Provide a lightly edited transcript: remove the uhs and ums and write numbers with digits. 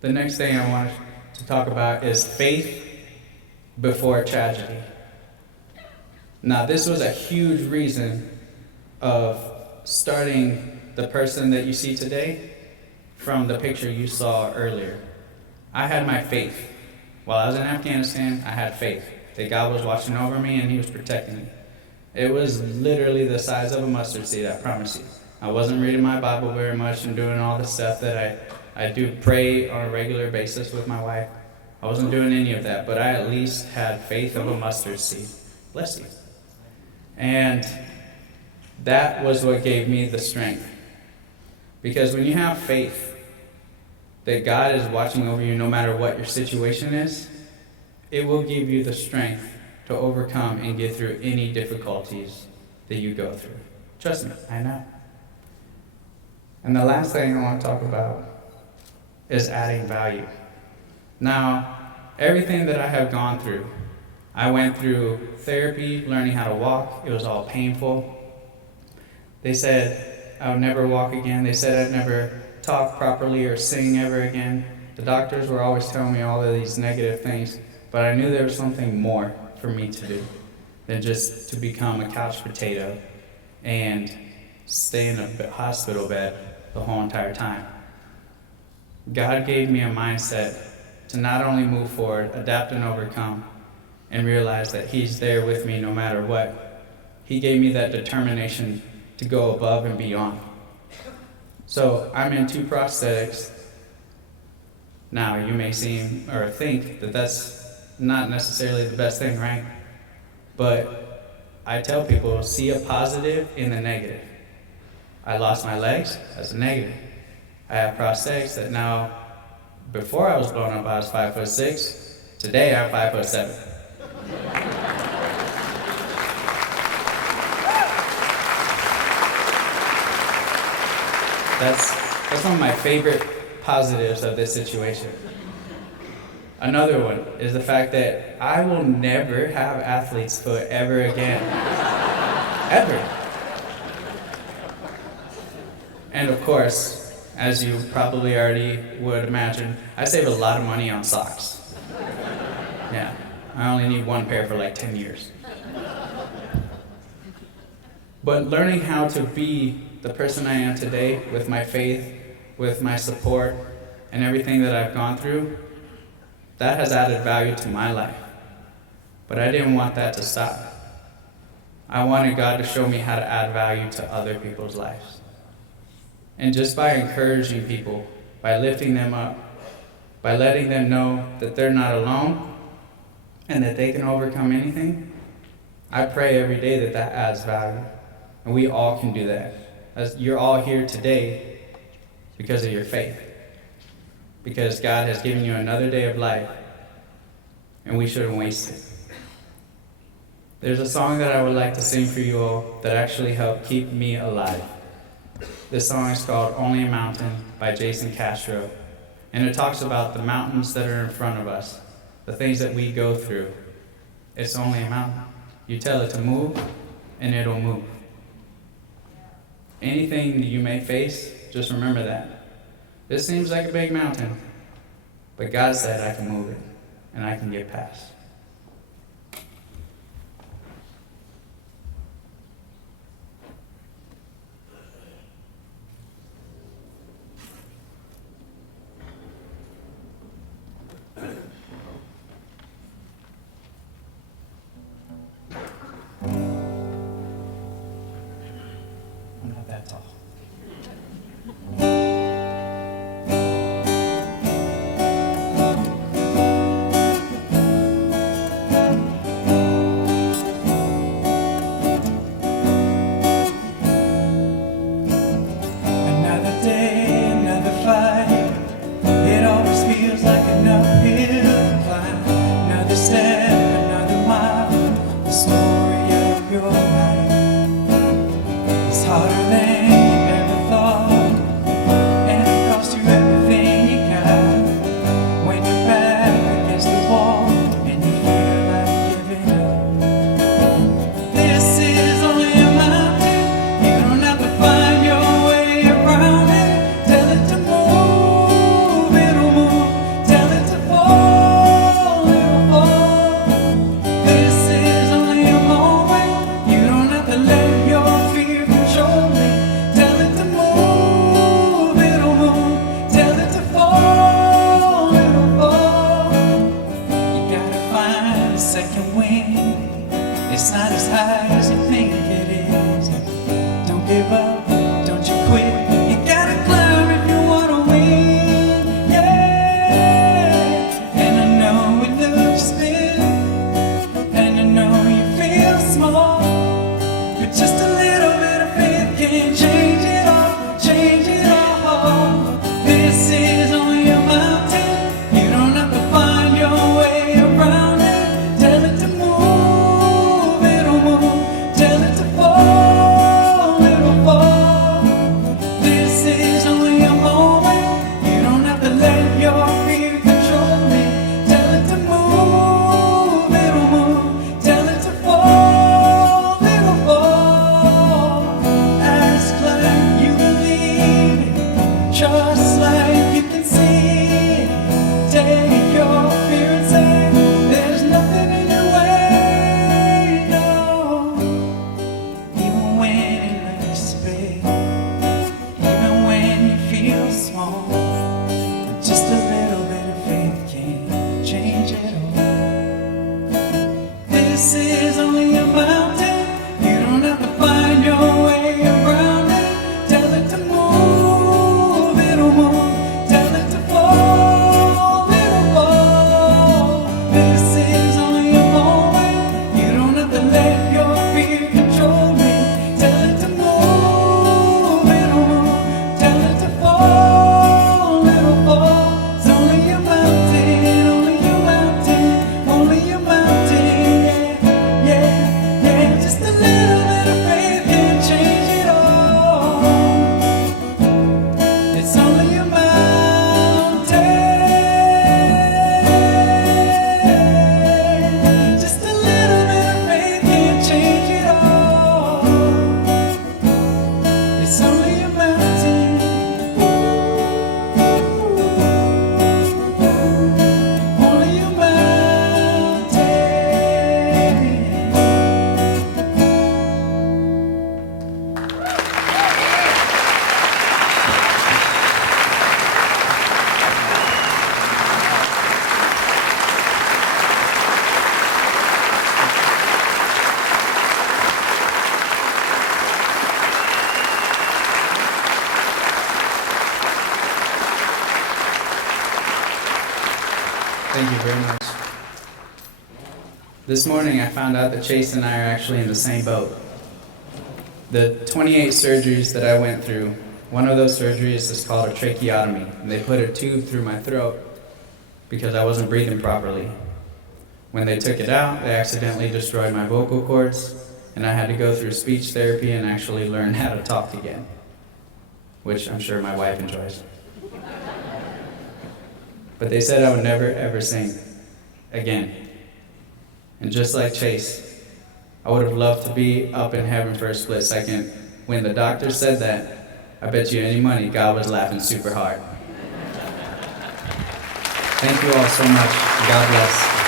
The next thing I want to talk about is faith before tragedy. Now, this was a huge reason of starting the person that you see today from the picture you saw earlier. I had my faith. While I was in Afghanistan, I had faith that God was watching over me and He was protecting me. It was literally the size of a mustard seed, I promise you. I wasn't reading my Bible very much and doing all the stuff that I do pray on a regular basis with my wife. I wasn't doing any of that, but I at least had faith of a mustard seed. Bless you. And that was what gave me the strength. Because when you have faith that God is watching over you no matter what your situation is, it will give you the strength to overcome and get through any difficulties that you go through. Trust me, I know. And the last thing I want to talk about is adding value. Now, everything that I have gone through, I went through therapy, learning how to walk. It was all painful. They said I would never walk again. They said I'd never talk properly or sing ever again. The doctors were always telling me all of these negative things, but I knew there was something more for me to do than just to become a couch potato and stay in a hospital bed the whole entire time. God gave me a mindset to not only move forward, adapt and overcome, and realize that He's there with me no matter what. He gave me that determination to go above and beyond. So I'm in 2 prosthetics. Now, you may seem or think that that's not necessarily the best thing, right? But I tell people, see a positive in the negative. I lost my legs, that's a negative. I have prosthetics that now, before I was blown up, I was 5'6". Today, I'm 5'7". That's one of my favorite positives of this situation. Another one is the fact that I will never have athlete's foot ever again. Ever. And of course, as you probably already would imagine, I save a lot of money on socks. Yeah, I only need 1 pair for like 10 years. But learning how to be the person I am today with my faith, with my support, and everything that I've gone through, that has added value to my life. But I didn't want that to stop. I wanted God to show me how to add value to other people's lives. And just by encouraging people, by lifting them up, by letting them know that they're not alone and that they can overcome anything, I pray every day that that adds value. And we all can do that. As you're all here today because of your faith. Because God has given you another day of life, and we shouldn't waste it. There's a song that I would like to sing for you all that actually helped keep me alive. This song is called Only a Mountain by Jason Castro, and it talks about the mountains that are in front of us, the things that we go through. It's only a mountain. You tell it to move, and it'll move. Anything that you may face, just remember that. This seems like a big mountain, but God said I can move it, and I can get past. I'm not that tall. Thank you very much. This morning I found out that Chase and I are actually in the same boat. The 28 surgeries that I went through, one of those surgeries is called a tracheotomy, and they put a tube through my throat because I wasn't breathing properly. When they took it out, they accidentally destroyed my vocal cords, and I had to go through speech therapy and actually learn how to talk again, which I'm sure my wife enjoys. But they said I would never, ever sing again. And just like Chase, I would have loved to be up in heaven for a split second. When the doctor said that, I bet you any money God was laughing super hard. Thank you all so much. God bless.